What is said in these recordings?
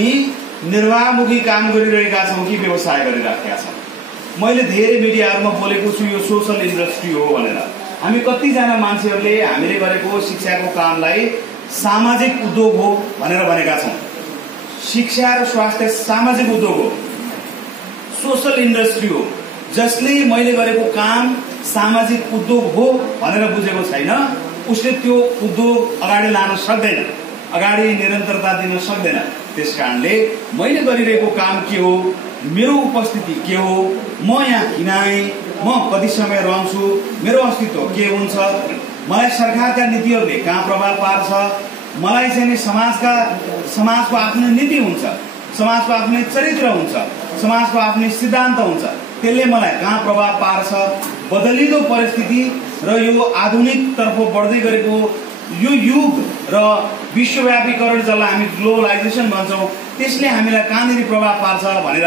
हामी निर्वाहमुखी काम गरिरहेका छौं कि व्यवसाय गरिराखेका छौं। मैले धेरै मिडियाहरुमा बोलेको छु यो सोशल इन्डस्ट्री हो भनेर। हामी कतिजना मान्छेहरूले हामीले गरेको शिक्षाको कामलाई सामाजिक उद्योग हो भनेर भनेका छौं। शिक्षा र स्वास्थ्य सामाजिक उद्योग हो, सोशल इन्डस्ट्री हो। जसले मैले गरेको काम सामाजिक उद्योग हो भनेर बुझेको छैन उसले त्यो उद्योग अगाडि लान सक्दैन, अगाडि निरन्तरता दिन सक्दैन। त्यसकारणले मैले गरिरहेको काम के हो, मेरो उपस्थिति के हो, म यहाँ किन आएँ, म कति समय रहन्छु, मेरो अस्तित्व के हुन्छ, मलाई सरकारका नीतिहरूले कहाँ प्रभाव पार्छ, मलाई चाहिँ समाजको आफ्नो नीति हुन्छ, समाजको आफ्नै चरित्र हुन्छ, समाजको आफ्नै सिद्धान्त हुन्छ, त्यसले मलाई कहाँ प्रभाव पार्छ। बदलिदो परिस्थिति र यो आधुनिक तर्फ बढ्दै गरेको यो युग र विश्वव्यापीकरण जसलाई हामी ग्लोबलाइजेसन भन्छौं त्यसले हामीलाई कहाँनिर प्रभाव पार्छ भनेर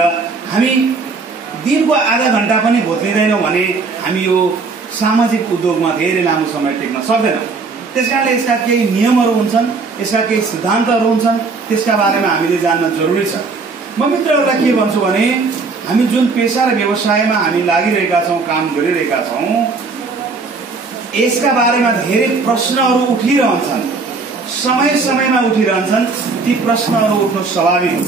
हामी दिनको आधा घण्टा पनि भोत्लिँदैनौं भने हामी यो सामाजिक उद्योगमा धेरै लामो समय टिक्न सक्दैनौं। त्यसकारणले यसका केही नियमहरू हुन्छन्, यसका केही सिद्धान्तहरू हुन्छन्, त्यसका बारेमा हामीले जान्न जरुरी छ। म मित्रहरूलाई के भन्छु भने हामी जुन पेशा र व्यवसायमा हामी लागिरहेका छौं, काम गरिरहेका छौं, यसका बारेमा धेरै प्रश्नहरू उठिरहन्छन्, समय समयमा उठिरहन्छन्। ती प्रश्नहरू उठ्नु स्वाभाविक हो।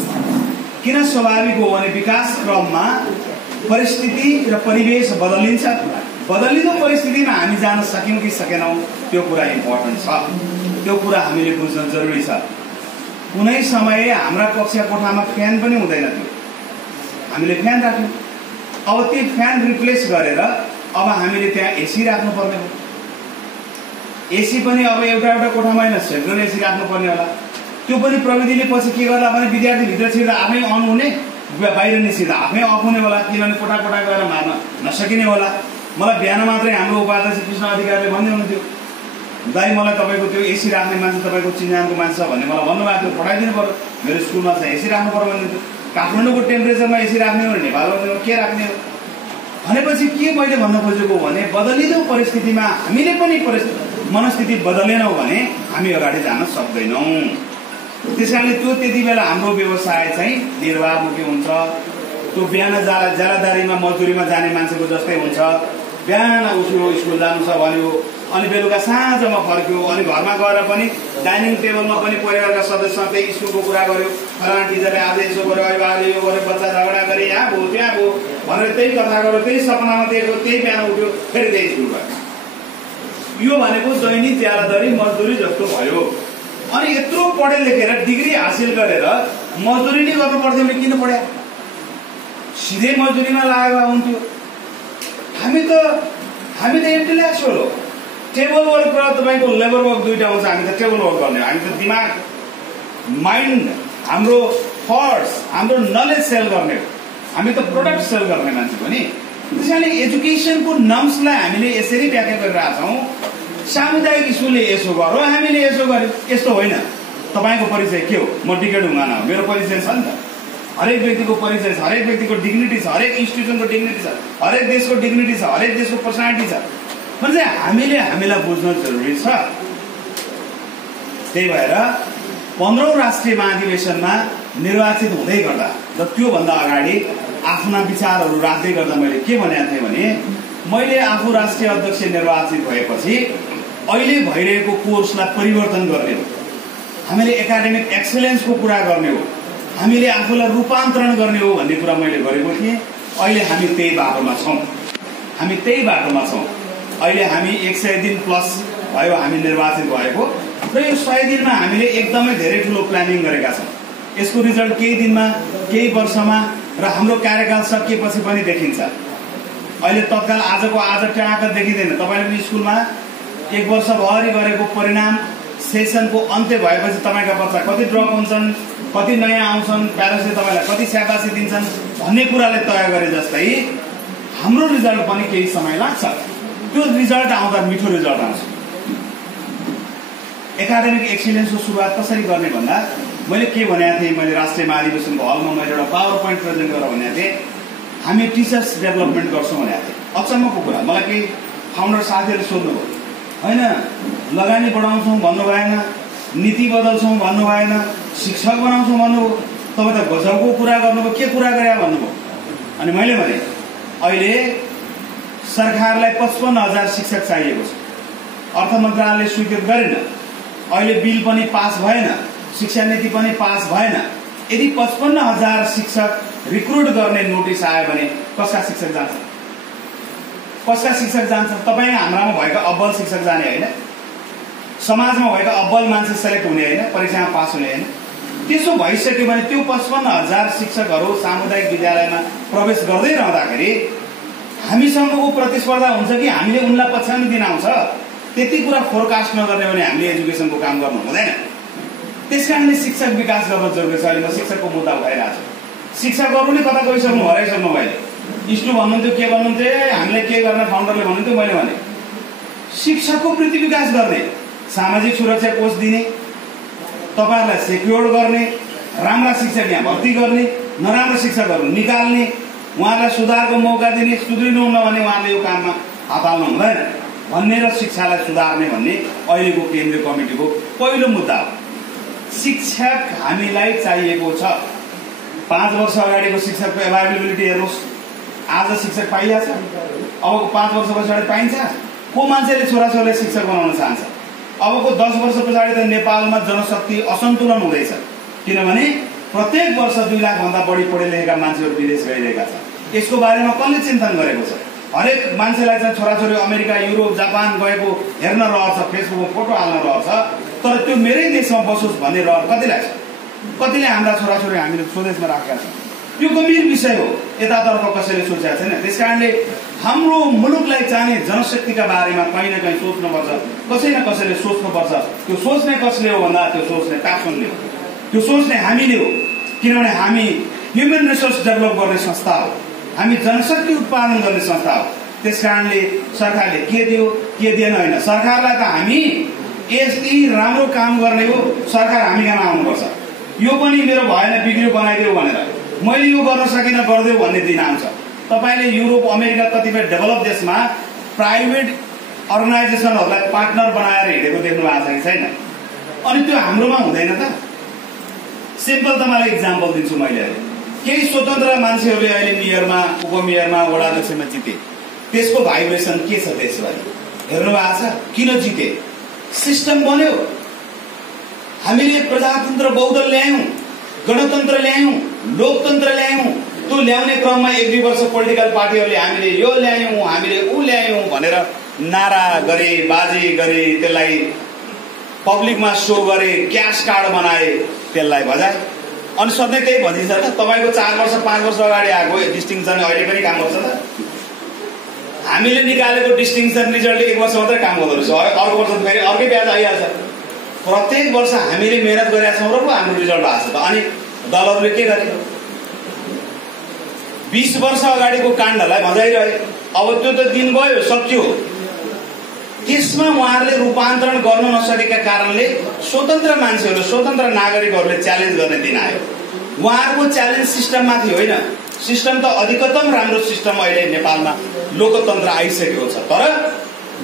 किन स्वाभाविक हो भने विकास क्रममा परिस्थिति र परिवेश बदलिन्छ। बदलिदो परिस्थितिमा हामी जान सक्यौं कि सकेनौं त्यो कुरा इम्पोर्टेन्ट छ, त्यो कुरा हामीले बुझ्न जरुरी छ। कुनै समय हाम्रा कक्षा कोठामा फ्यान पनि हुँदैन थियो, हामीले फ्यान राख्यौं। अब त्यो फ्यान रिप्लेस गरेर अब हामीले त्यहाँ एसी राख्नु पर्ने हो। एसी पनि अब एउटा कोठामा हैन, सेन्ट्रल एसी राख्नु पर्ने होला। त्यो पनि प्रविधिले पछि के गर्ला भने विद्यार्थी भित्र छिर्दा आफै अन हुने, बाहिर निस्किँदा आफै अफ हुने होला, किनभने कोठा गएर मार्न नसकिने होला। मलाई बिहान मात्रै हाम्रो उपाध्यक्ष कृष्ण अधिकारीले भन्दै हुनुहुन्थ्यो, दाइ मलाई तपाईको त्यो एसी राख्ने मान्छे तपाईको चिन्जानको मान्छे छ भन्ने मलाई भन्नुभएको थियो, पठाइदिनु पर्यो, मेरो स्कुलमा चाहिँ एसी राख्नु पर्यो भन्नुहुन्थ्यो। काठमाडौँको टेम्परेचरमा एसी राख्ने हो, नेपालमा के राख्ने हो भनेपछि के मैले भन्न खोजेको भने बदलिदो परिस्थितिमा हामीले पनि मनस्थिति बदलेनौं भने हामी अगाडि जान सक्दैनौं। त्यसकारणले त्यो त्यति बेला हाम्रो व्यवसाय चाहिँ निर्वाहमुखी हुन्छ। त्यो बिहान जालादारीमा मजदुरीमा जाने मान्छेको जस्तै हुन्छ। बिहान उठ्यो, स्कुल जानु छ भन्यो, अनि बेलुका साँझमा फर्क्यो, अनि घरमा गएर पनि डाइनिङ टेबलमा पनि परिवारका सदस्यसँग त्यही स्कुलको कुरा गर्यो, फलाना टिचरले आज यसो गर्यो, अभिभावकले यो गर्यो, बच्चा झगडा गरे, यहाँ भयो त्यहाँ भयो भनेर त्यही कथा गर्यो, त्यही सपनामा दिएको, त्यही बिहान उठ्यो, फेरि त्यही स्कुल गयो। यो भनेको दैनिक ज्यालादारी मजदुरी जस्तो भयो। अनि यत्रो पढे लेखेर डिग्री हासिल गरेर मजदुरी नै गर्नु पर्थ्यो भने किन पढ्या, सिधै मजदुरीमा लागेको हुन्थ्यो। हामी त इन्टेलेक्चुअल हो। टेबल वर्क र तपाईको लेबर वर्क दुईटा हुन्छ। हामी त टेबल वर्क गर्ने, हामी त दिमाग, माइन्ड, हाम्रो थट्स, हाम्रो नलेज सेल गर्ने हो। हामी त प्रोडक्ट सेल गर्ने मान्छे हो नि। त्यसैले एजुकेसनको नर्म्सलाई हामीले यसरी व्याख्या गरिरहेका छौं। सामुदायिक स्कुलले यसो गर्यो, हामीले यसो गर्यो, यस्तो होइन। तपाईको परिचय के हो? म टिकट ढुङ्गाना हो, मेरो परिचय छ नि त। हरेक व्यक्तिको परिचय छ, हरेक व्यक्तिको डिग्निटी छ, हरेक इन्स्टिट्युसनको डिग्निटी छ, हरेक देशको डिग्निटी छ, हरेक देशको पर्सनालिटी छ भने हामीले हामीलाई बुझ्न जरुरी छ। त्यही भएर 15औं राष्ट्रिय महाधिवेशनमा निर्वाचित हुँदै गर्दा र त्यो भन्दा अगाडि आफ्ना विचारहरू राख्दै गर्दा मैले के भनेको थिएँ भने मैले आफू राष्ट्रिय अध्यक्ष निर्वाचित भएपछि अहिले भइरहेको कोर्सलाई परिवर्तन गर्ने हो, हामीले एकाडेमिक एक्सेलेन्सको कुरा गर्ने हो, हामीले आफूलाई रूपान्तरण गर्ने हो भन्ने कुरा मैले गरेको थिएँ। अहिले हामी त्यही बाटोमा छौं, हामी त्यही बाटोमा छौं। अहिले हामी 100 दिन प्लस भयो हामी निर्वाचित भएको र यो 100 दिनमा हामीले एकदमै धेरै ठूलो प्लानिङ गरेका छौं। यसको रिजल्ट केही दिनमा, केही वर्षमा र हाम्रो कार्यकाल सकिएपछि पनि देखिन्छ। अहिले तत्काल आजको आज ट्याक देखिँदैन। तपाईले पनि स्कुलमा 1 वर्षभरि गरेको परिणाम सेसनको अन्त्य भएपछि तपाईका बच्चा कति ड्रप हुन्छन्, कति नयाँ आउँछन्, प्यारेन्ट्सले तपाईलाई कति स्याबासी दिन्छन् भन्ने कुराले तय गरे जस्तै हाम्रो रिजल्ट पनि केही समय लाग्छ। त्यो रिजल्ट आउँदा मिठो रिजल्ट आउँछ। एकाडेमिक एक्सिलेन्सको सुरुवात कसरी गर्ने भन्दा मैले के भनेको थिएँ, मैले राष्ट्रिय महाधिवेशनको हलमा मैले एउटा पावर पोइन्ट प्रेजेन्ट गरेर भनेको थिएँ हामी टिचर्स डेभलपमेन्ट गर्छौँ भनेको थिएँ। अचम्मको कुरा, मलाई केही फाउन्डर साथीहरूले सोध्नुभयो, होइन लगानी बढाउँछौँ भन्नु भएन, नीति बदल्छौँ भन्नु भएन, शिक्षक बनाउँछौँ भन्नुभयो। तपाईँ त गजबको कुरा गर्नुभयो, के कुरा गरे भन्नुभयो। अनि मैले भने अहिले सरकारलाई 55,000 शिक्षक चाहिएको छ, अर्थ मन्त्रालयले स्वीकृत गरेन, अहिले बिल पनि पास भएन, शिक्षा नीति पनि पास भएन। यदि 55,000 शिक्षक रिक्रुट गर्ने नोटिस आयो भने कसका शिक्षक जान्छ? कसका शिक्षक जान्छ? तपाईँ हाम्रामा भएका अब्बल शिक्षक जाने होइन, समाजमा भएका अब्बल मान्छे सेलेक्ट हुने होइन, परीक्षामा पास हुने होइन। त्यसो भइसक्यो भने त्यो 55,000 शिक्षकहरू सामुदायिक विद्यालयमा प्रवेश गर्दै रहँदाखेरि हामीसँगको प्रतिस्पर्धा हुन्छ कि हामीले उनलाई पछ्याउने दिन आउँछ, त्यति कुरा फोरकास्ट नगर्ने भने हामीले एजुकेसनको काम गर्नु हुँदैन। त्यसकारणले शिक्षक विकास गर्न जरुरी छ। अहिले म शिक्षकको मुद्दा उठाइरहेको छु। शिक्षकहरूले कता गइसक्नु हराइसक्नु मैले इस्टु भन्नुहुन्थ्यो, के भन्नुहुन्थ्यो, हामीले के गर्ने फाउन्डरले भन्नुहुन्थ्यो, मैले भने शिक्षकको वृत्ति विकास गर्ने, सामाजिक सुरक्षा कोष दिने, तपाईहरुलाई सेक्योर्ड गर्ने, राम्रा शिक्षक यहाँ भर्ती गर्ने, नराम्रो शिक्षकहरू निकाल्ने, उहाँलाई सुधारको मौका दिने, सुध्रिनुहुन्न भने उहाँले यो काममा हात हाल्नु हुँदैन भन्ने र शिक्षालाई सुधार्ने भन्ने अहिलेको केन्द्रीय कमिटीको पहिलो मुद्दा हो। शिक्षक हामीलाई चाहिएको छ। 5 वर्ष अगाडिको शिक्षकको एभाइलेबिलिटी हेर्नुहोस्, आज शिक्षक पाइहाल्छ, अबको 5 वर्ष पछाडि पाइन्छ? को मान्छेले छोराछोरीलाई शिक्षक बनाउन चाहन्छ? अबको 10 वर्ष पछाडि त नेपालमा जनशक्ति असन्तुलन हुँदैछ, किनभने प्रत्येक वर्ष 2 लाख भन्दा बढी पढे लेखेका मान्छेहरू विदेश गइरहेका छन्। यसको बारेमा कसले चिन्तन गरेको छ? हरेक मान्छेलाई चाहिँ छोराछोरी अमेरिका, युरोप, जापान गएको हेर्न रहर छ, फेसबुकमा फोटो हाल्न रहर छ, तर त्यो मेरै देशमा बसोस् भन्ने रहर कतिलाई छ? कतिले हाम्रा छोराछोरी हामीले स्वदेशमा राखेका छन्? यो गम्भीर विषय हो, यतातर्फ कसैले सोचेको छैन। त्यसकारणले हाम्रो मुलुकलाई चाहिने जनशक्तिका बारेमा कहीँ न कहीँ सोच्नुपर्छ, कसै न कसैले सोच्नुपर्छ। त्यो सोच्ने कसले हो भन्दा त्यो सोच्ने प्यासनले हो, त्यो सोच्ने हामीले हो, किनभने हामी ह्युमन रिसोर्स डेभलप गर्ने संस्था हो, हामी जनशक्ति उत्पादन गर्ने संस्था हो। त्यसकारणले सरकारले के दियो के दिएन होइन, सरकारलाई त हामी यति राम्रो काम गर्ने हो, सरकार हामी कहाँ आउनुपर्छ। यो पनि मेरो भएन, बिग्रियो बनाइदियो भनेर मैले यो गर्न सकिनँ गरिदेऊ भन्ने दिन आउँछ। तपाईले युरोप, अमेरिका कतिपय डेभलप देशमा प्राइभेट अर्गनाइजेसनहरूलाई पार्टनर बनाएर हिँडेको देख्नु भएको छ कि छैन? अनि त्यो हाम्रोमा हुँदैन त? सिम्पल तपाईँलाई इक्जाम्पल दिन्छु मैले। केही स्वतन्त्र मान्छेहरूले अहिले मेयरमा, उपमेयरमा, वडा अध्यक्षमा जिते, त्यसको भाइब्रेसन के छ देशभरि हेर्नु भएको छ? किन जिते? सिस्टम बन्यो, हामीले प्रजातन्त्र बहुदल ल्यायौं, गणतन्त्र ल्यायौं, लोकतन्त्र ल्यायौं। त्यो ल्याउने क्रममा 1-2 वर्ष पोलिटिकल पार्टीहरूले हामीले यो ल्यायौं, हामीले ऊ ल्यायौं भनेर नारा गरे, बाजे गरे, त्यसलाई पब्लिकमा शो गरे, क्यास कार्ड बनाए, त्यसलाई बजाए। अनि सधैँ त्यही भनिन्छ त, तपाईको 4 वर्ष 5 वर्ष अगाडि आएको डिस्टिङसन अहिले पनि काम गर्छ त? हामीले निकालेको डिस्टिङसन रिजल्टले 1 वर्ष मात्रै काम गर्दो रहेछ, अर्को वर्ष फेरि अर्कै ब्याज आइहाल्छ। प्रत्येक वर्ष हामीले मेहनत गरेका छौँ र पो हाम्रो रिजल्ट आएको छ त। अनि दलहरूले के गरे? 20 वर्ष अगाडिको काण्डलाई भजाइरहे। अब त्यो त दिन गयो, सकियो। त्यसमा उहाँहरूले रूपान्तरण गर्न नसकेका कारणले स्वतन्त्र मान्छेहरू, स्वतन्त्र नागरिकहरूले च्यालेन्ज गर्ने दिन आयो। उहाँहरूको च्यालेन्ज सिस्टममाथि होइन, सिस्टम त अधिकतम राम्रो सिस्टम अहिले नेपालमा लोकतन्त्र आइसकेको छ, तर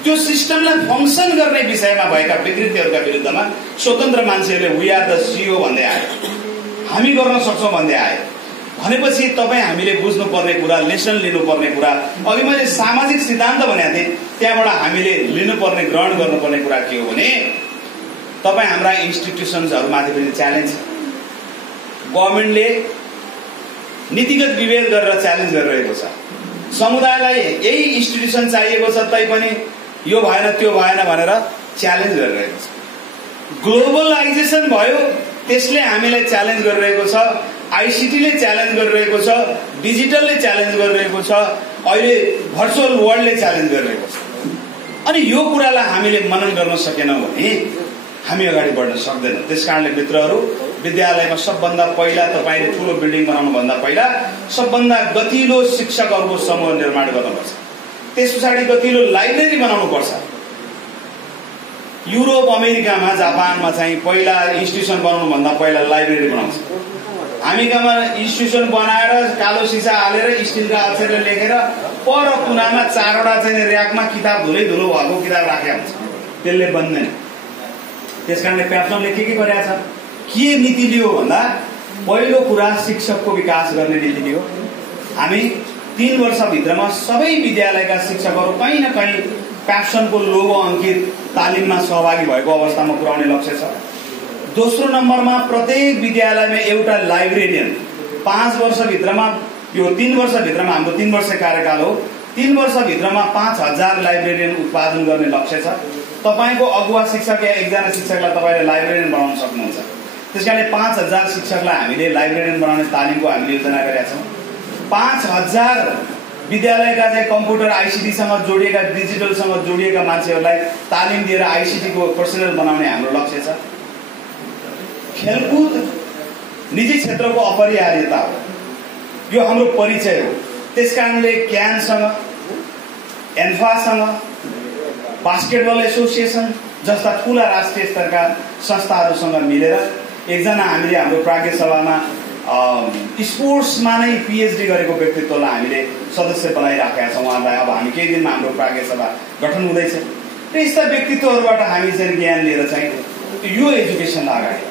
त्यो सिस्टमलाई फङ्सन गर्ने विषयमा भएका विकृतिहरूका विरुद्धमा स्वतन्त्र मान्छेहरूले वी आर द सीओ भन्दै आए, हामी गर्न सक्छौँ भन्दै आए। भनेपछि तपाईँ हामीले बुझ्नुपर्ने कुरा, लेसन लिनुपर्ने कुरा, अघि मैले सामाजिक सिद्धान्त भनेको थिएँ, त्यहाँबाट हामीले लिनुपर्ने, ग्रहण गर्नुपर्ने कुरा के हो भने तपाईँ हाम्रा इन्स्टिट्युसन्सहरूमाथि पनि च्यालेन्ज छ। गभर्मेन्टले नीतिगत विभेद गरेर च्यालेन्ज गरिरहेको छ। समुदायलाई यही इन्स्टिट्युसन चाहिएको छ, तैपनि यो भएन त्यो भएन भनेर च्यालेन्ज गरिरहेको छ। ग्लोबलाइजेसन भयो, त्यसले हामीलाई च्यालेन्ज गरिरहेको छ, आइसिटीले च्यालेन्ज गरिरहेको छ, डिजिटलले च्यालेन्ज गरिरहेको छ, अहिले भर्चुअल वर्ल्डले च्यालेन्ज गरिरहेको छ। अनि यो कुरालाई हामीले मनन गर्न सकेनौँ भने हामी अगाडि बढ्न सक्दैनौँ। त्यसकारणले मित्रहरू, विद्यालयमा सबभन्दा पहिला तपाईँले ठुलो बिल्डिङ बनाउनु भन्दा पहिला सबभन्दा गतिलो शिक्षकहरूको समूह निर्माण गर्नुपर्छ, त्यस पछाडि गतिलो लाइब्रेरी बनाउनुपर्छ। युरोप, अमेरिकामा, जापानमा चाहिँ पहिला इन्स्टिट्युसन बनाउनु भन्दा पहिला लाइब्रेरी बनाउँछ। हामी कहाँ इन्स्टिट्युसन बनाएर कालो सिसा हालेर स्टिलका अक्षरले लेखेर पर कुनामा 4वटा चाहिँ र्याकमा किताब धुलै धुलो भएको किताब राखेको हुन्छ, त्यसले बन्दैन। त्यसकारणले प्याप्सनले के गरेका छ? के नीति लियो भन्दा पहिलो कुरा शिक्षकको विकास गर्ने नीति हो। हामी 3 वर्षभित्रमा सबै विद्यालयका शिक्षकहरू कहीँ न कहीँ प्यासनको लोगो अंकित तालिममा सहभागी भएको अवस्थामा पुर्याउने लक्ष्य छ। दोस्रो नम्बरमा प्रत्येक विद्यालयमा एउटा लाइब्रेरियन 5 वर्षभित्रमा, यो 3 वर्षभित्रमा हाम्रो 3 वर्ष कार्यकाल हो, 3 वर्षभित्रमा 5000 लाइब्रेरियन उत्पादन गर्ने लक्ष्य छ। तपाईको अगुवा शिक्षक या एकजना शिक्षकलाई तपाईले लाइब्रेरियन बनाउन सक्नुहुन्छ। त्यसकारणले 5000 शिक्षकलाई हामीले लाइब्रेरियन बनाउने तालिमको हामीले योजना गरेका छौँ। 5000 विद्यालयका चाहिँ कम्प्युटर आईसीटीसँग जोडिएका, डिजिटलसँग जोडिएका मान्छेहरूलाई तालिम दिएर आईसीटीको पर्सनल बनाउने हाम्रो लक्ष्य छ। खेलकुद निजी क्षेत्रको अपरिहार्यता हो, यो हाम्रो परिचय हो। त्यसकारणले क्यानसँग, एन्फासँग, बास्केटबल एसोसिएसन जस्ता ठूला राष्ट्रिय स्तरका संस्थाहरूसँग मिलेर एकजना हामीले हाम्रो प्राज्ञ सभामा स्पोर्ट्समा नै पीएचडी गरेको व्यक्तित्वलाई हामीले सदस्य बनाइराखेका छौँ। उहाँलाई अब हामी केही दिनमा हाम्रो प्राज्ञ सभा गठन हुँदैछ र यस्ता व्यक्तित्वहरूबाट हामी चाहिँ ज्ञान लिएर चाहिँ यो एजुकेसनलाई अगाडि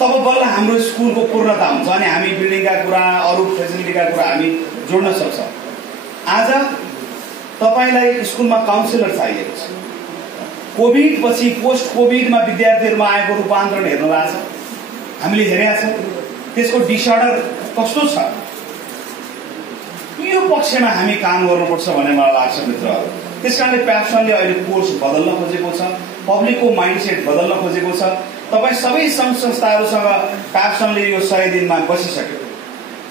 तब बल्ल हाम्रो स्कुलको पूर्णता हुन्छ अनि हामी बिल्डिङका कुरा, अरू फेसिलिटीका कुरा हामी जोड्न सक्छौँ। आज तपाईलाई स्कुलमा काउन्सिलर चाहिएको छ। कोभिड पछि, पोस्ट कोभिडमा विद्यार्थीहरूमा आएको रूपान्तरण हेर्नु भएको छ, हामीले हेरेका छौँ। त्यसको डिसअर्डर कस्तो छ, यो पक्षमा हामी काम गर्नुपर्छ भन्ने मलाई लाग्छ मित्रहरू। त्यसकारणले प्यासनले अहिले कोर्स बदल्न खोजेको छ, पब्लिकको माइन्डसेट बदल्न खोजेको छ। तपाईँ सबै सङ्घ संस्थाहरूसँग प्यासनले यो 100 दिनमा बसिसक्यो,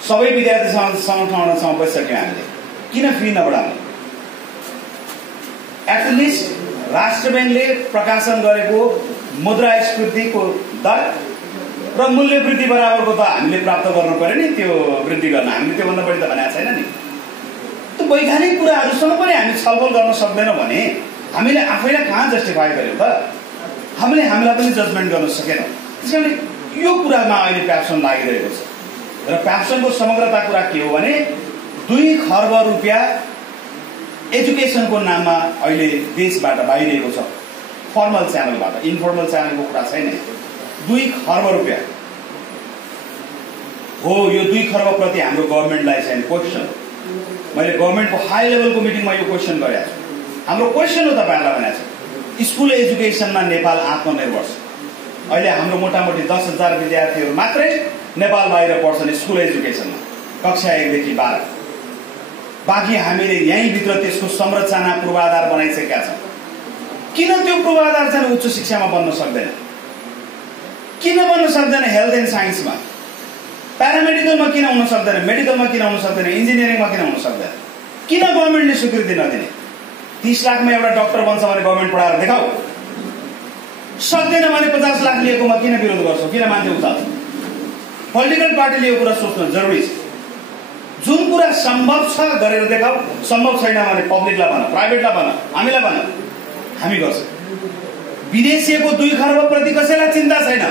सबै विद्यार्थी सङ्गठनहरूसँग बसिसक्यो। हामीले किन फी नबढाउने? एटलिस्ट राष्ट्र ब्याङ्कले प्रकाशन गरेको मुद्रास्फीतिको दर र मूल्य वृद्धि बराबरको त हामीले प्राप्त गर्नु पर्यो नि। त्यो वृद्धि गर्न हामीले त्योभन्दा बढी त भनेको छैन नि। त्यो वैधानिक कुराहरूसँग पनि हामी छलफल गर्न सक्दैनौँ भने हामीले आफैलाई कहाँ जस्टिफाई गर्यौँ त? हामीले हामीलाई पनि जजमेन्ट गर्न सकेनौँ। त्यसकारणले यो कुरामा अहिले प्यासन लागिरहेको छ र प्यासनको समग्रता कुरा के हो भने 2 खर्ब रुपियाँ एजुकेसनको नाममा अहिले देशबाट बाहिरिएको छ, फर्मल च्यानलबाट। इन्फर्मल च्यानलको कुरा छैन। 2 खर्ब रुपियाँ हो। यो 2 खर्ब प्रति हाम्रो गभर्मेन्टलाई चाहिँ क्वेसन, मैले गभर्मेन्टको हाई लेभलको मिटिङमा यो क्वेसन गरेको छु। हाम्रो क्वेसन हो तपाईँहरूलाई भनेको छ, स्कुल एजुकेसनमा नेपाल आत्मनिर्भर छ। अहिले हाम्रो मोटामोटी 10,000 विद्यार्थीहरू मात्रै नेपाल बाहिर पढ्छन् स्कुल एजुकेसनमा, कक्षा 1 देखि 12। बाँकी हामीले यहीँभित्र त्यसको संरचना पूर्वाधार बनाइसकेका छौँ। किन त्यो पूर्वाधार चाहिँ उच्च शिक्षामा बन्न सक्दैन? किन बन्न सक्दैन? हेल्थ एन्ड साइन्समा, प्यारामेडिकलमा किन हुन सक्दैन? मेडिकलमा किन हुन सक्दैन? इन्जिनियरिङमा किन हुन सक्दैन? किन गभर्मेन्टले स्वीकृति नदिने? 30 लाखमा एउटा डाक्टर बन्छ भने गभर्मेन्ट पढाएर देखाऊ। सक्दैन भने 50 लाख लिएकोमा किन विरोध गर्छौ? किन मान्छे उचाल्छ? पोलिटिकल पार्टीले यो कुरा सोच्नु जरुरी छ। जुन कुरा सम्भव छ गरेर देखाऊ, सम्भव छैन भने पब्लिकलाई भन, प्राइभेटलाई भन, हामीलाई भन, हामी गर्छौँ। विदेशीको 2 खर्ब प्रति कसैलाई चिन्ता छैन।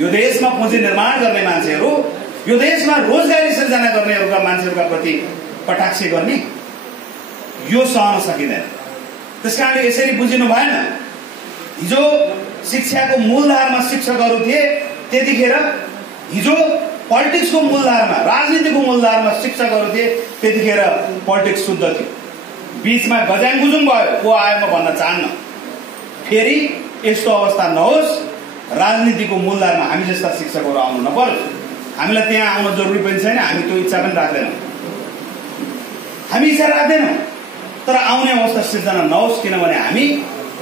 यो देशमा पुँजी निर्माण गर्ने मान्छेहरू, यो देशमा रोजगारी सृजना गर्नेहरूका मान्छेहरूका प्रति कटाक्ष गर्ने यो सहन सकिँदैन। त्यसकारणले यसरी बुझिनु भएन। हिजो शिक्षाको मूलधारमा शिक्षकहरू थिए, त्यतिखेर हिजो पोलिटिक्सको मूलधारमा, राजनीतिको मूलधारमा शिक्षकहरू थिए, त्यतिखेर पोलिटिक्स शुद्ध थियो। बीचमा गजाङगुजुङ भयो, को आयो म भन्न चाहन्न। फेरि यस्तो अवस्था नहोस्, राजनीतिको मूलधारमा हामी जस्ता शिक्षकहरू आउनु नपरोस्। हामीलाई त्यहाँ आउन जरुरी पनि छैन, हामी त्यो इच्छा पनि राख्दैनौँ। हामी इच्छा राख्दैनौँ, तर आउने अवस्था सिर्जना नहोस्। किनभने हामी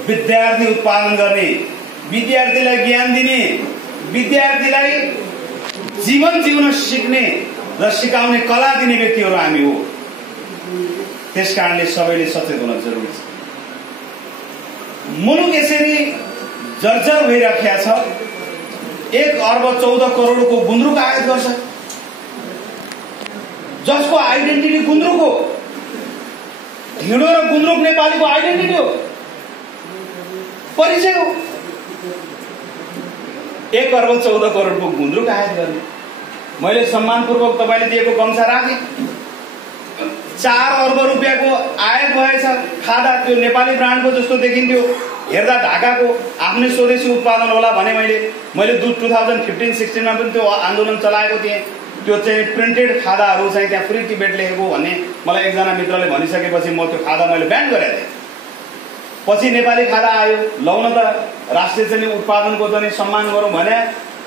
विद्यार्थी उत्पादन गर्ने, विद्यार्थीलाई ज्ञान दिने, विद्यार्थीलाई जीवन जिउन सिक्ने र सिकाउने कला दिने व्यक्तिहरू हामी हो। त्यसकारणले सबैले सचेत हुन जरुरी छ। मुलुक यसरी जर्जर भइराखेको छ। 1 अर्ब 14 करोडको गुन्द्रुक आयात गर्छ, जसको आइडेन्टिटी गुन्द्रुक हो। ढिँडो र गुन्द्रुक नेपालीको आइडेन्टिटी हो, परिचय हो। 1 अर्ब 14 करोडको गुन्द्रुक आयात गर्ने। मैले सम्मानपूर्वक तपाईँले दिएको गम्छा राखेँ। 4 अर्ब रुपियाँको आयात भएछ खादा, त्यो नेपाली ब्रान्डको जस्तो देखिन्थ्यो, हेर्दा ढाकाको आफ्नै स्वदेशी उत्पादन होला भने मैले 2015-16 मा पनि त्यो आन्दोलन चलाएको थिएँ। त्यो चाहिँ प्रिन्टेड खादाहरू चाहिँ त्यहाँ फ्री टिबेट लेखेको भन्ने मलाई एकजना मित्रले भनिसकेपछि म त्यो खादा मैले ब्यान गरेको थिएँ। पछि नेपाली खादा आयो, लौन त राष्ट्रिय चाहिँ उत्पादनको चाहिँ सम्मान गरौँ भने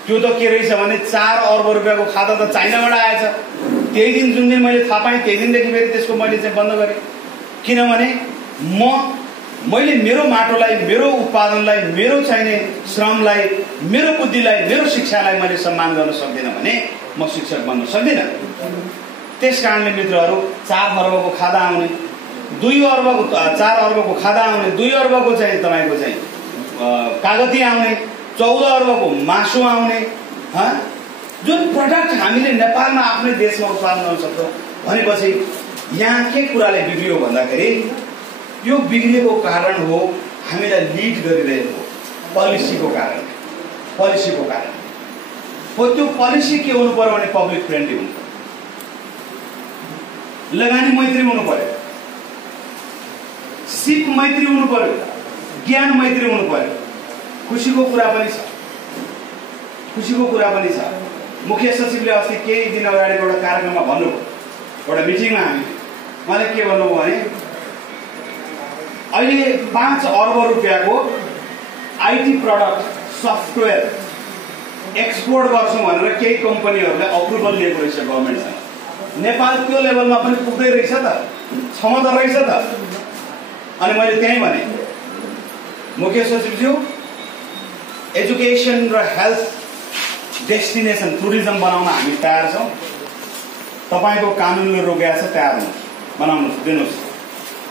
त्यो त के रहेछ भने 4 अर्ब रुपियाँको खादा त चाइनाबाट आएछ। त्यही दिन जुन दिन मैले थाहा पाएँ त्यही दिनदेखि फेरि त्यसको मैले चाहिँ बन्द गरेँ। किनभने मैले मेरो माटोलाई, मेरो उत्पादनलाई, मेरो चाहिने श्रमलाई, मेरो बुद्धिलाई, मेरो शिक्षालाई मैले सम्मान गर्न सक्दिनँ भने म शिक्षक बन्न सक्दिनँ। त्यस कारणले मित्रहरू 4 अर्बको खादा आउने, 4 अर्बको खादा आउने, 2 अर्बको चाहिँ तपाईँको चाहिँ कागती आउने, 14 अर्बको मासु आउने, जुन प्रडक्ट हामीले नेपालमा आफ्नै देशमा उत्पादन गर्न सक्छौँ भनेपछि यहाँ के कुराले बिग्रियो भन्दाखेरि यो बिग्रिएको कारण हो हामीलाई लिड गरिरहेको पोलिसीको कारण हो। त्यो पोलिसी के हुनु पर्यो भने पब्लिक फ्रेन्डली हुनु पर्यो, लगानी मैत्री हुनु पर्यो, सिप मैत्री हुनु पर्यो, ज्ञान मैत्री हुनु पर्यो। खुसीको कुरा पनि छ। मुख्य सचिवले अस्ति केही दिन अगाडि एउटा कार्यक्रममा भन्नुभयो, एउटा मिटिङमा उहाँले के भन्नुभयो भने अहिले 5 अर्ब रुपियाँको आइटी प्रडक्ट सफ्टवेयर एक्सपोर्ट गर्छौँ भनेर केही कम्पनीहरूले अप्रुभल लिएको रहेछ गभर्मेन्टसँग। नेपाल त्यो लेभलमा पनि पुग्दै रहेछ त, क्षमता रहेछ त। अनि मैले त्यही भने मुख्य सचिवज्यू, एजुकेसन र हेल्थ डेस्टिनेसन टुरिज्म बनाउन हामी तयार छौँ। तपाईँको कानुनले रोकेको छ, तयार हुनुहोस्, बनाउनुहोस्, दिनुहोस्।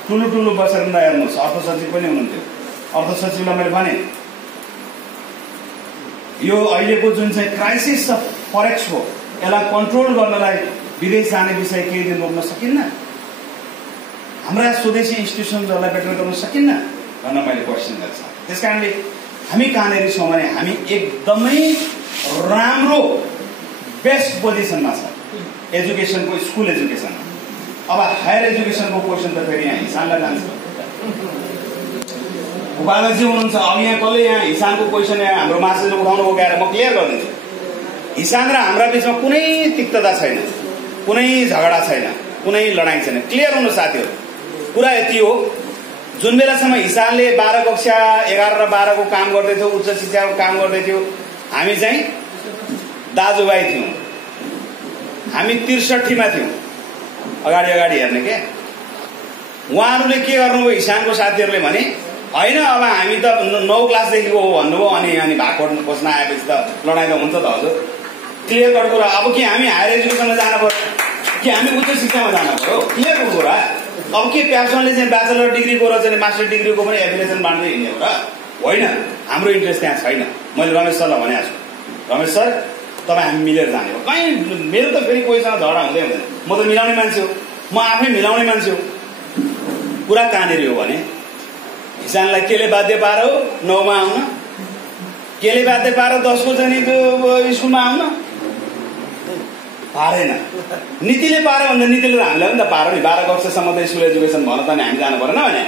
ठुलो बसेर नहेर्नुहोस्। अर्थ सचिव पनि हुनुहुन्थ्यो। अर्थ सचिवलाई मैले भने यो अहिलेको जुन चाहिँ क्राइसिस छ फरेक्सको, यसलाई कन्ट्रोल गर्नलाई विदेश जाने विषय केही दिन रोक्न सकिन्न, हाम्रा स्वदेशी इन्स्टिट्युसन्सहरूलाई बेटर गर्न सकिन्न भनेर मैले क्वेसन गरेको छ। त्यस कारणले हामी कहाँनिर छौँ भने हामी एकदमै राम्रो बेस्ट पोजिसनमा छ एजुकेसनको, स्कुल एजुकेसनमा। अब हायर एजुकेसनको क्वेसन त फेरि यहाँ हिसानलाई जान्छ। उपाध्यक्ष हुनुहुन्छ, अब यहाँ कसले यहाँ हिसानको क्वेसन यहाँ हाम्रो मान्छेले उठाउनु गएर म क्लियर गरिदिन्छु। हिसान र हाम्रा बिचमा कुनै तिक्तता छैन, कुनै झगडा छैन, कुनै लडाइँ छैन। क्लियर हुनु साथीहरू, कुरा यति हो, जुन बेलासम्म हिसानले 12 कक्षा 11 र 12 को काम गर्दैथ्यो, उच्च शिक्षाको काम गर्दैथ्यो, हामी चाहिँ दाजुभाइ थियौँ। हामी 63 मा थियौँ अगाडि हेर्ने के। उहाँहरूले के गर्नुभयो हिसानको साथीहरूले भने होइन अब हामी त 9 क्लासदेखिको हो भन्नुभयो। अनि भागवट खोज्न आएपछि त लडाइँ त हुन्छ त हजुर। क्लियर कट कुरा। अब के हामी हायर एजुकेसनमा जानु पर्यो कि हामी उच्च शिक्षामा जानु पर्यो? क्लियर कट कुरा। अब के प्यासनले चाहिँ ब्याचलर डिग्रीको र चाहिँ मास्टर डिग्रीको पनि एप्लिकेसन बाँड्दै हिँड्ने हो र? होइन, हाम्रो इन्ट्रेस्ट त्यहाँ छैन। मैले रमेश सरलाई भनेको छु, रमेश सर तपाईँ हामी मिलेर जाने हो। कहीँ मेरो त फेरि कोहीसँग झगडा हुँदैन, म त मिलाउने मान्छे हो, म आफै मिलाउने मान्छे हो। कुरा कहाँनिर हो भने हिसानलाई केले बाध्य पारो 9 मा आउन, केले बाध्य पारो 10 को चाहिँ स्कुलमा आउन? पारेन। नीतिले पारो भन्दा नीतिले हामीलाई पनि त पारो नि। 12 कक्षासम्म त स्कुल एजुकेसन भन त नि हामी जानु परेन भने।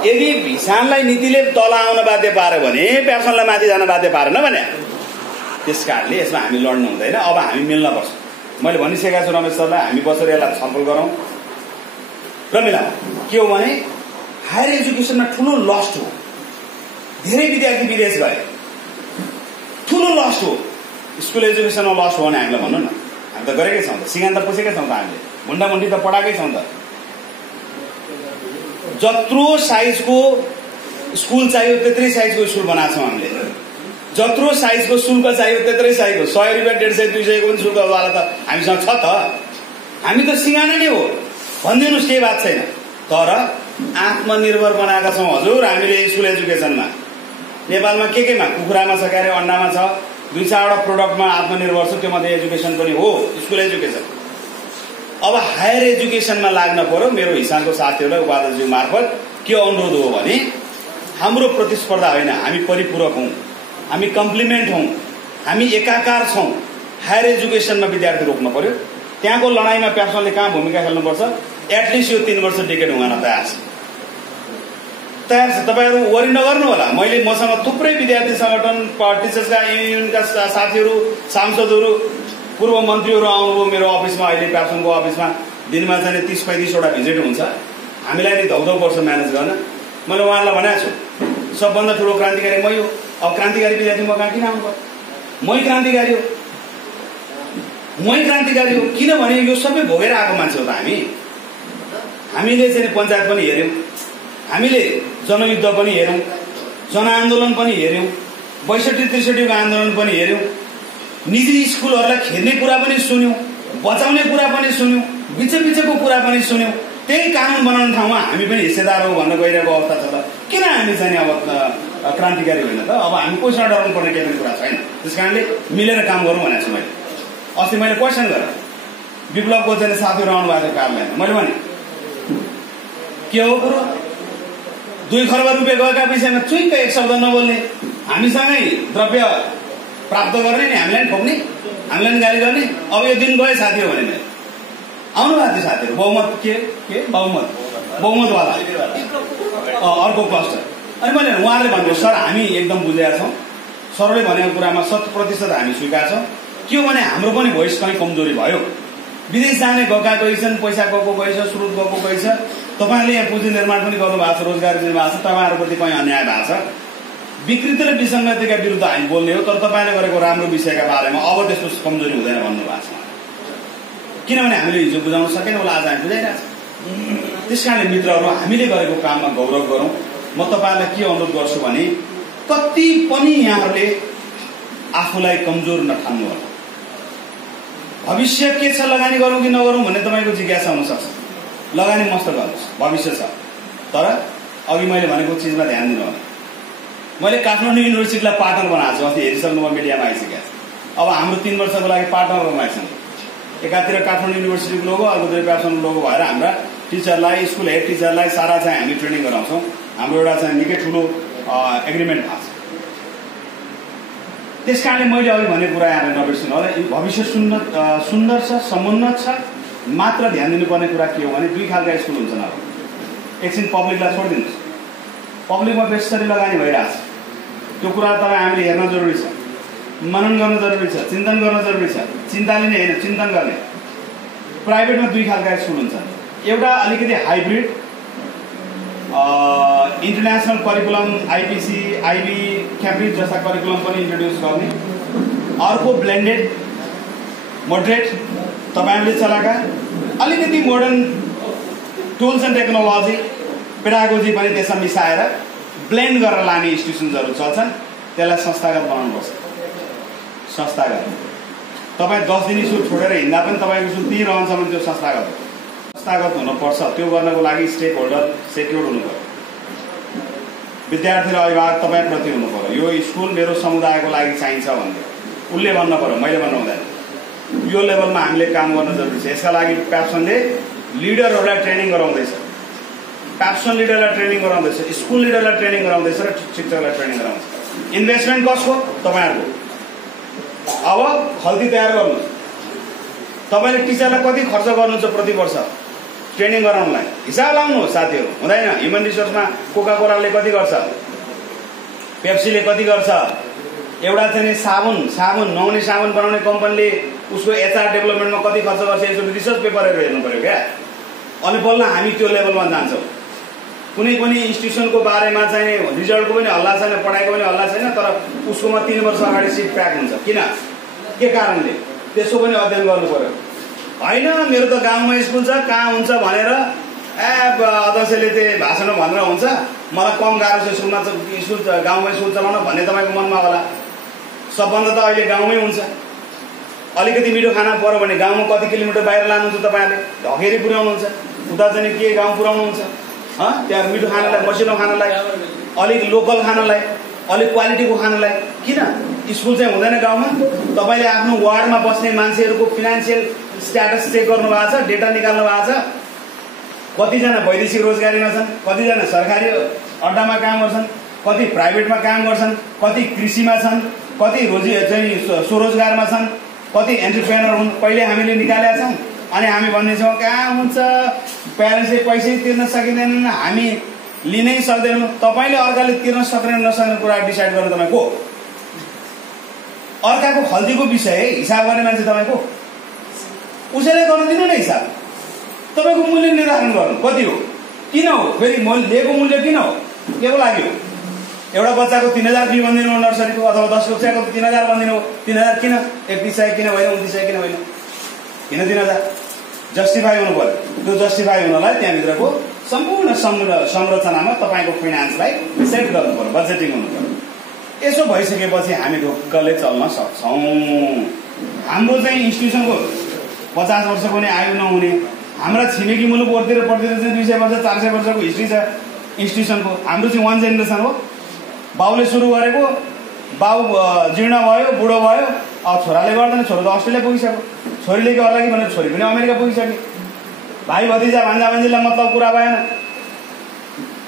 यदि हिसानलाई नीतिले तल आउन बाध्य पार्यो भने प्यासनलाई माथि जान बाध्य पारेन भने त्यस कारणले यसमा हामी लड्नु हुँदैन। अब हामी मिल्न पर्छ। मैले भनिसकेको छु रमेश सरलाई, हामी बसेर यसलाई छलफल गरौँ र मिलाउँ। के हो भने हायर एजुकेसनमा ठुलो लस्ट हो, धेरै विद्यार्थी विदेश गए, ठुलो लस्ट हो। स्कुल एजुकेसनमा लस्ट हो भने हामीलाई भन्नु न, हामी त गरेकै छौँ त, सिगान त पुछेकै छौँ त, हामीले मुन्डामुन्डी त पढाएकै छौँ त। जत्रो साइजको स्कुल चाहियो त्यत्रै साइजको स्कुल बनाएको छौँ हामीले। जत्रो साइजको शुल्क चाहियो त्यत्रै साइजको 100 रुपियाँ 150 200 को पनि शुल्कवाला त हामीसँग छ त। हामी त सिगाने नै हो, भनिदिनुहोस्, केही बात छैन। तर आत्मनिर्भर बनाएका छौँ हजुर हामीले स्कुल एजुकेसनमा। नेपालमा केमा कुखुरामा छ, क्यारे अन्डामा छ, 2-4 वटा प्रोडक्टमा आत्मनिर्भर छ, त्यो मध्ये एजुकेसन पनि हो, स्कुल एजुकेसन। अब हायर एजुकेसनमा लाग्न पर्यो। मेरो हिसाबको साथीहरूलाई उपाध्यक्षज्यू मार्फत के अनुरोध हो भने हाम्रो प्रतिस्पर्धा होइन, हामी परिपूरक हौँ, हामी कम्प्लिमेन्ट हौँ, हामी एकाकार छौँ। हायर एजुकेसनमा विद्यार्थी रोक्न पर्यो। त्यहाँको लडाइँमा प्यासनले कहाँ भूमिका खेल्नुपर्छ? एटलिस्ट यो 3 वर्ष टिकट उहाँ तयार छ। तयार छ। तपाईहरु वरि नगर्नु होला। मैले मसँग थुप्रै विद्यार्थी संगठन, टिचर्सका युनियनका साथीहरू, सांसदहरू, पूर्व मन्त्रीहरू आउनुभयो मेरो अफिसमा। अहिले प्याप्सनको अफिसमा दिनमा चाहिँ 30-35 वटा भिजिट हुन्छ। हामीलाई नि धौधौ पर्छ म्यानेज गर्न। मैले उहाँलाई भनेको छु सबभन्दा ठुलो क्रान्तिकारी मै हो। अब क्रान्तिकारी विद्यार्थी म कहाँ किन आउनु पर्यो? मै क्रान्तिकारी हो, मै क्रान्तिकारी हो। किनभने यो सबै भोगेर आएको मान्छे हो त हामी। हामीले चाहिँ पञ्चायत पनि हेर्यौं, हामीले जनयुद्ध पनि हेर्यौं, जनआन्दोलन पनि हेर्यौं, 62-63 को आन्दोलन पनि हेर्यौं, निजी स्कुलहरूलाई खेर्ने कुरा पनि सुन्यौं, बचाउने कुरा पनि सुन्यौं, बिचको कुरा पनि सुन्यौं। त्यही कानुन बनाउने ठाउँमा हामी पनि हिस्सेदार हो भन्न गइरहेको अवस्था छ त किन हामी चाहिँ अब क्रान्तिकारी होइन त? अब हामी कोहीसँग डराउनु पर्ने केही पनि कुरा छैन। त्यसकारणले मिलेर काम गरौँ भनेको छु। मैले अस्ति मैले क्वेसन गरेँ, विप्लवको चाहिँ साथीहरू आउनु भएको थियो कार्यालयमा। मैले भने के हो कुरो? 2 खर्ब रुपियाँ गएका विषयमा चुइक्क एक शब्द नबोल्ने, हामीसँगै द्रव्य प्राप्त गर्ने नि हामीलाई नि ठोक्ने, हामीलाई नि गाली गर्ने। अब यो दिन गए साथी हो भने मैले आउनु भएको थियो साथीहरू। बहुमत के बहुमतवाला अर्को क्लस्टर। अनि मैले उहाँले भन्नुभयो सर हामी एकदम बुझेका छौँ, सरले भनेको कुरामा 100% हामी स्वीकार छौँ। के हो भने हाम्रो पनि भोइस कहीँ कमजोरी भयो। विदेश जाने गएका गई छन्, पैसा गएको गई छ, स्रोत गएको गई छ। तपाईँले यहाँ पुँजी निर्माण पनि गर्नुभएको छ, रोजगारी दिनु भएको छ, तपाईँहरूप्रति कहीँ अन्याय भएको छ। विकृति र विसङ्गतिका विरुद्ध हामी बोल्ने हो, तर तपाईँले गरेको राम्रो विषयका बारेमा अब त्यस्तो कमजोरी हुँदैन भन्नुभएको छ। किनभने हामीले हिजो बुझाउन सकेनौँ, आज हामी बुझाइरहेको छ। त्यसकारणले मित्रहरू हामीले गरेको काममा गौरव गरौँ। म तपाईँहरूलाई के अनुरोध गर्छु भने कति पनि यहाँहरूले आफूलाई कमजोर नठान्नु होला। भविष्य के छ, लगानी गरौँ कि नगरौँ भन्ने तपाईँको जिज्ञासा हुनसक्छ। लगानी मस्त गर्नुहोस्, भविष्य छ। तर अघि मैले भनेको चिजमा ध्यान दिनु होला। मैले काठमाडौँ युनिभर्सिटीलाई पार्टनर बनाएको छु। अस्ति हेरिसक्नुभयो, मिडियामा आइसकेको छ। अब हाम्रो 3 वर्षको लागि पार्टनर बनाएको छ। एकातिर काठमाडौँ युनिभर्सिटीको लोगो, अर्कोतिर प्याप्सनको लोगो भएर हाम्रा टिचरलाई, स्कुल हेड टिचरलाई सारा चाहिँ हामी ट्रेनिङ गराउँछौँ। हाम्रो एउटा चाहिँ निकै ठुलो एग्रिमेन्ट भएको छ। त्यसकारणले मैले अघि भनेको कुरा यहाँले नबिर्सनु होला। भविष्य सुन्दर छ, समुन्नत छ। मात्र ध्यान दिनुपर्ने कुरा के हो भने 2 खालका स्कुल हुन्छन्। अब एकछिन पब्लिकलाई छोडिदिनुहोस्। पब्लिकमा बेसरी लगानी भइरहेछ, त्यो कुरा तपाईँ हामीले हेर्न जरुरी छ, मनन गर्न जरुरी छ, चिन्तन गर्न जरुरी छ। चिन्ताले नै होइन, चिन्तन गर्ने। प्राइभेटमा 2 खालका स्कुल हुन्छन्। एउटा अलिकति hybrid international curriculum, IPC, IB, Cambridge जस्ता करिकुलम पनि इन्ट्रोड्युस गर्ने। अर्को ब्लेन्डेड, मोडरेट, तपाईँहरूले चलाएका अलिकति modern tools and technology, pedagogy पनि त्यसमा मिसाएर ब्लेन्ड गरेर लाने इन्स्टिट्युसन्सहरू चल्छन्। त्यसलाई संस्थागत बनाउनुपर्छ। संस्थागत तपाईँ 10 दिन स्कुल छोडेर हिँड्दा पनि तपाईँको स्कुल त्यहीँ रहन्छ भने त्यो संस्थागत हुनुपर्छ। त्यो गर्नको लागि स्टेक होल्डर सेक्युर्ड हुनु पर्यो। विद्यार्थी र अभिभावक तपाईँप्रति हुनु पर्यो। यो स्कुल मेरो समुदायको लागि चाहिन्छ भन्ने उसले भन्न पर्यो, मैले भन्नु हुँदैन। यो लेभलमा हामीले काम गर्न जरुरी छ। यसका लागि प्याप्सनले लिडरहरूलाई ट्रेनिङ गराउँदैछ, प्याप्सन लिडरलाई ट्रेनिङ गराउँदैछ, स्कुल लिडरलाई ट्रेनिङ गराउँदैछ र शिक्षकलाई ट्रेनिङ गराउँदैछ। इन्भेस्टमेन्ट कसको? तपाईँहरूको। अब खल्ती तयार गर्नुहोस्। तपाईँले टिचरलाई कति खर्च गर्नुहुन्छ प्रति वर्ष ट्रेनिङ गराउनलाई? हिसाब लाउनुहोस् साथीहरू। हुँदैन। ह्युमन रिसोर्समा कोका कोलाले कति गर्छ, पेप्सीले कति गर्छ, एउटा चाहिँ साबुन नुहाउने साबुन बनाउने कम्पनीले उसको एचआर डेभलपमेन्टमा कति खर्च गर्छ, यसो रिसर्च पेपरहरू हेर्नु पर्यो क्या। अनि बल्ल हामी त्यो लेभलमा जान्छौँ। कुनै पनि इन्स्टिट्युसनको बारेमा चाहिँ रिजल्टको पनि हल्ला छैन, पढाइको पनि हल्ला छैन, तर उसकोमा 3 वर्ष अगाडि सिट प्याक हुन्छ। किन? के कारणले? त्यसो पनि अध्ययन गर्नु पर्यो। होइन मेरो त गाउँमा स्कुल छ, कहाँ हुन्छ भनेर अध्यक्षले त्यो भाषण भनेर हुन्छ, मलाई कम गाह्रो छ स्कुल गाउँमा स्कुल चलाउन भन्ने तपाईँको मनमा होला। सबभन्दा त अहिले गाउँमै हुन्छ। अलिकति मिठो खाना पर्यो भने गाउँमा कति किलोमिटर बाहिर लानुहुन्छ तपाईँहरूले? ढकेरी पुर्याउनुहुन्छ। उता चाहिँ के गाउँ पुर्याउनुहुन्छ? त्यहाँ मिठो खानालाई, मसिनो खानालाई, अलिक लोकल खानालाई, अलिक क्वालिटीको खानालाई। किन स्कुल चाहिँ हुँदैन गाउँमा? तपाईँले आफ्नो वार्डमा बस्ने मान्छेहरूको फिनान्सियल स्ट्याटस चेक गर्नु भएको छ, डेटा निकाल्नु भएको छ। कतिजना वैदेशिक रोजगारीमा छन्, कतिजना सरकारी अड्डामा काम गर्छन्, कति प्राइभेटमा काम गर्छन्, कति कृषिमा छन्, कति स्वरोजगारमा छन्, कति एन्टरप्रेनर हुन्। पहिले हामीले निकालेका छौँ अनि हामी भन्ने छौँ कहाँ हुन्छ, प्यारेन्ट्सले पैसै तिर्न सकिँदैनन्, हामी लिनै सक्दैनौँ। तपाईँले अर्काले तिर्न सक्ने नसक्ने कुरा डिसाइड गर्नु तपाईँ को? अर्काको खल्तीको विषय हिसाब गर्ने मान्छे तपाईँ को? उसैलाई गर्न दिनु न हिसाब। तपाईँको मूल्य निर्धारण गर्नु कति हो, किन हो, फेरि मैले लिएको मूल्य किन हो, के को लागि हो? एउटा बच्चाको 3000 फी भनिदिनु हो नर्सरीको, अथवा 10 कक्षाको 3000 भनिदिनु हो। 3000 किन? 31 सय किन होइन, 29 सय किन होइन, किन 3000? जस्टिफाई हुनु पर्यो। त्यो जस्टिफाई हुनलाई त्यहाँभित्रको सम्पूर्ण संरचनामा तपाईँको फाइनान्सलाई सेट गर्नु पर्यो, बजेटिङ हुनु पर्यो। यसो भइसकेपछि हामी ढुक्कले चल्न सक्छौँ। हाम्रो चाहिँ इन्स्टिट्युसनको 50 वर्षको नै आयु नहुने, हाम्रा छिमेकी मुलुक पढ्दै चाहिँ 200 वर्ष 400 वर्षको हिस्ट्री छ इन्स्टिट्युसनको। हाम्रो चाहिँ 1 जेनेरेसन हो। बाउले सुरु गरेको, बाउ जीर्ण भयो, बुढो भयो, अब छोराले गर्दैन, छोरा त अस्ट्रेलिया पुगिसक्यो, छोरीले के होला कि भनेर छोरी पनि अमेरिका पुगिसक्यो। भाइ भतिजा भान्जा भान्जीलाई मतलब कुरा भएन,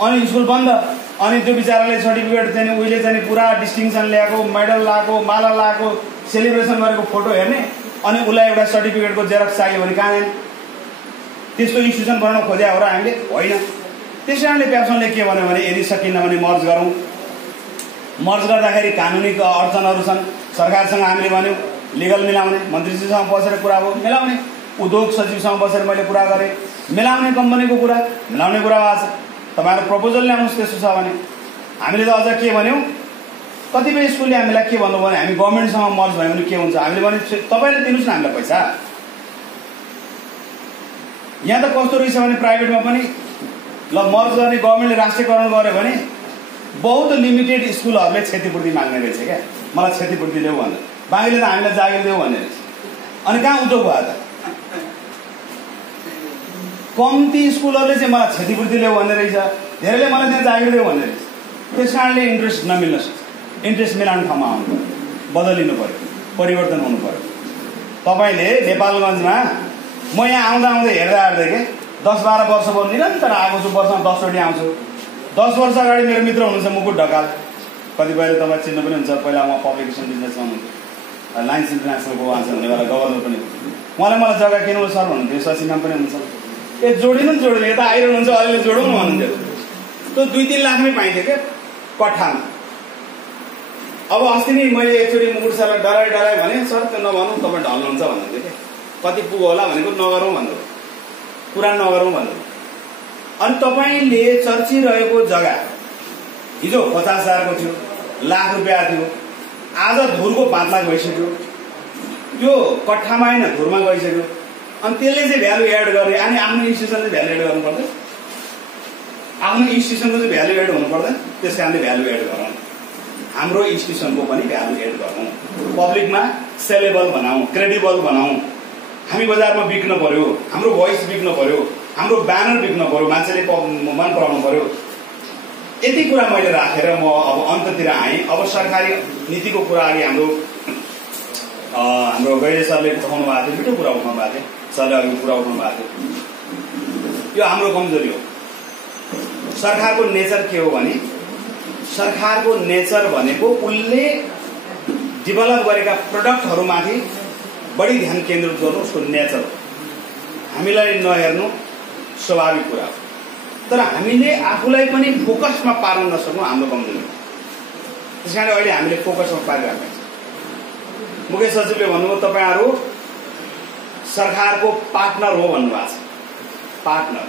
अनि स्कुल बन्द। अनि त्यो बिचाराले सर्टिफिकेट चाहिँ उहिले चाहिँ पुरा डिस्टिङसन ल्याएको, मेडल लगाएको, माला लगाएको, सेलिब्रेसन गरेको फोटो हेर्ने, अनि उसलाई एउटा सर्टिफिकेटको जेरक्स चाहियो भने कहाँ जाने? त्यस्तो इन्स्टिट्युसन बनाउन खोज्या हो र हामीले? होइन। त्यस कारणले प्याप्सनले के भन्यो भने यदि सकिन्न भने मर्ज गरौँ। मर्ज गर्दाखेरि कानुनी अडचनहरू छन्। सरकारसँग हामीले भन्यौँ लिगल मिलाउने, मन्त्रीजीसँग बसेर कुरा हो मिलाउने, उद्योग सचिवसँग बसेर मैले कुरा गरेँ मिलाउने, कम्पनीको कुरा मिलाउने कुरा भएको छ। तपाईँहरू प्रपोजल ल्याउनुहोस् त्यसो छ भने। हामीले त अझ के भन्यौँ, कतिपय स्कुलले हामीलाई के भन्नु भने हामी गभर्मेन्टसँग मर्ज भयो भने के हुन्छ? हामीले भने तपाईँले दिनुहोस् न हामीलाई पैसा। यहाँ त कस्तो रहेछ भने प्राइभेटमा पनि ल मर्ज गर्ने गभर्मेन्टले राष्ट्रियकरण गर्यो भने बहुत लिमिटेड स्कुलहरूले क्षतिपूर्ति माग्ने रहेछ क्या। मलाई क्षतिपूर्ति देऊ भनेर, बाँकीले त हामीलाई जागिर देऊ भन्ने रहेछ। अनि कहाँ उद्योग भयो त? कम्ती स्कुलहरूले चाहिँ मलाई क्षतिपूर्ति ल्याऊ भन्ने रहेछ, धेरैले मलाई त्यहाँ जागिर देऊ भन्ने रहेछ। त्यस कारणले इन्ट्रेस्ट नमिल्न सक्छ। इन्ट्रेस्ट मिलाउने ठाउँमा आउनु पर्यो, बदलिनु पर्यो, परिवर्तन हुनु पर्यो। तपाईँले नेपालगञ्जमा म यहाँ आउँदा हेर्दै के 10-12 वर्ष भयो निरन्तर आएको छु, वर्षमा 10 चोटि आउँछु। 10 वर्ष अगाडि मेरो मित्र हुनुहुन्छ मुकुट ढकाल, कतिपयले तपाईँ चिन्नु पनि हुन्छ। पहिला म पब्लिकेसन बिजनेसमा हुनुहुन्थ्यो, लाइन्स इन्टरनेसनलको उहाँ छ भनेर गभर्नर पनि। उहाँले मलाई जग्गा किन्नु सर भन्नुहुन्थ्यो, शशी नाम पनि हुन्छ। ए जोडिनु जोडिनु, यता आइरहनुहुन्छ अलिअलि जोडौँ न भन्नुहुन्थ्यो। त्यो 2-3 लाखमै पाइन्थ्यो क्या कट्ठामा। अब अस्ति नै मैले एकचोटि मुकुट सरलाई डराइ भने सर त्यो नभनौँ तपाईँ ढल्नुहुन्छ भन्नुहुन्थ्यो क्या। कति पुग्यो होला भनेको नगरौँ भन्नु, कुरा नगरौँ भन्नु। अनि तपाईँले चर्चिरहेको जग्गा हिजो 50,000को थियो, लाख रुपियाँ थियो, आज धुरको 5 लाख भइसक्यो। त्यो कट्ठामा होइन धुरमा गइसक्यो। अनि त्यसले चाहिँ भ्यालु एड गर्ने, अनि आफ्नो इन्स्टिट्युसनले भ्यालु एड गर्नु पर्दैन, आफ्नो इन्स्टिट्युसनको चाहिँ भ्यालु एड हुनु पर्दैन। त्यस कारणले भ्यालु एड गरौँ, हाम्रो इन्स्टिट्युसनको पनि भ्यालु एड गरौँ, पब्लिकमा सेलेबल बनाऊ, क्रेडिबल बनाऊ। हामी बजारमा बिक्न पर्यो, हाम्रो भोइस बिक्न पर्यो, हाम्रो ब्यानर बिक्न पर्यो, मान्छेले मन पराउनु पर्यो। यति कुरा मैले राखेर म अब अन्ततिर आएँ। अब सरकारी नीतिको कुरा अघि हाम्रो गैरे सरले उठाउनु भएको थियो, मिठो कुरा उठाउनु भएको थियो, सरले अघि कुरा उठाउनु भएको थियो। यो हाम्रो कमजोरी हो। सरकारको नेचर के हो भने, सरकारको नेचर भनेको उसले डेभलप गरेका प्रडक्टहरूमाथि बढी ध्यान केन्द्रित गर्नु उसको नेचर हो। हामीलाई नहेर्नु स्वाभाविक कुरा हो, तर हामीले आफूलाई पनि फोकसमा पार्न नसक्नु हाम्रो कमजोरी हो। त्यस कारण अहिले हामीले फोकसमा पारिरहेका छौँ। मुख्य सचिवले भन्नुभयो तपाईँहरू सरकारको पार्टनर हो भन्नुभएको छ। पार्टनर,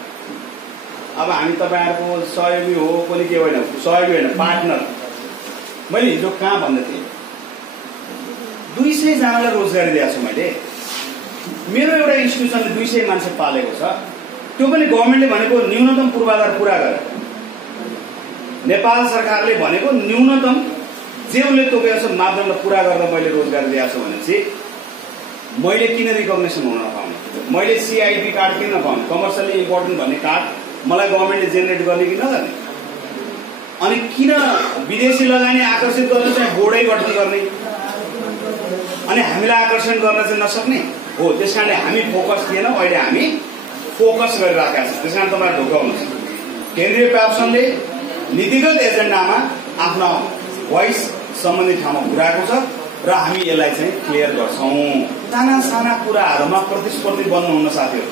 अब हामी तपाईँहरूको सहयोगी हो पनि के होइन, सहयोगी होइन पार्टनर। मैले हिजो कहाँ भन्दै थिएँ 200 जनालाई रोजगारी दिएको छु मैले। मेरो एउटा इन्स्टिट्युसनले 200 मान्छे पालेको छ। त्यो पनि गभर्मेन्टले भनेको न्यूनतम पूर्वाधार पुरा गरेर, नेपाल सरकारले भनेको न्यूनतम जे उसले तोकेको छ मापदण्ड पुरा गरेर मैले रोजगारी दिएको छु भनेपछि मैले किन रिकग्नेसन हुन नपाउने? मैले CIP कार्ड किन नपाउने? कमर्सियली इम्पोर्टेन्ट भन्ने कार्ड मलाई गभर्मेन्टले जेनेरेट गर्ने कि नगर्ने? अनि किन विदेशी लगानी आकर्षित गर्न चाहिँ बोर्डै गठन गर्ने अनि हामीलाई आकर्षण गर्न चाहिँ नसक्ने हो? त्यस कारणले हामी फोकस थिएन, अहिले हामी फोकस गरिराखेका छौँ। त्यस कारण तपाईँ ढोकाउनुहोस्। केन्द्रीय प्याप्सनले नीतिगत एजेन्डामा आफ्नो भोइस सम्बन्धित ठाउँमा पुर्याएको छ र हामी यसलाई चाहिँ क्लियर गर्छौँ। साना साना कुराहरूमा प्रतिस्पर्धी बन्नुहुन्न साथीहरू।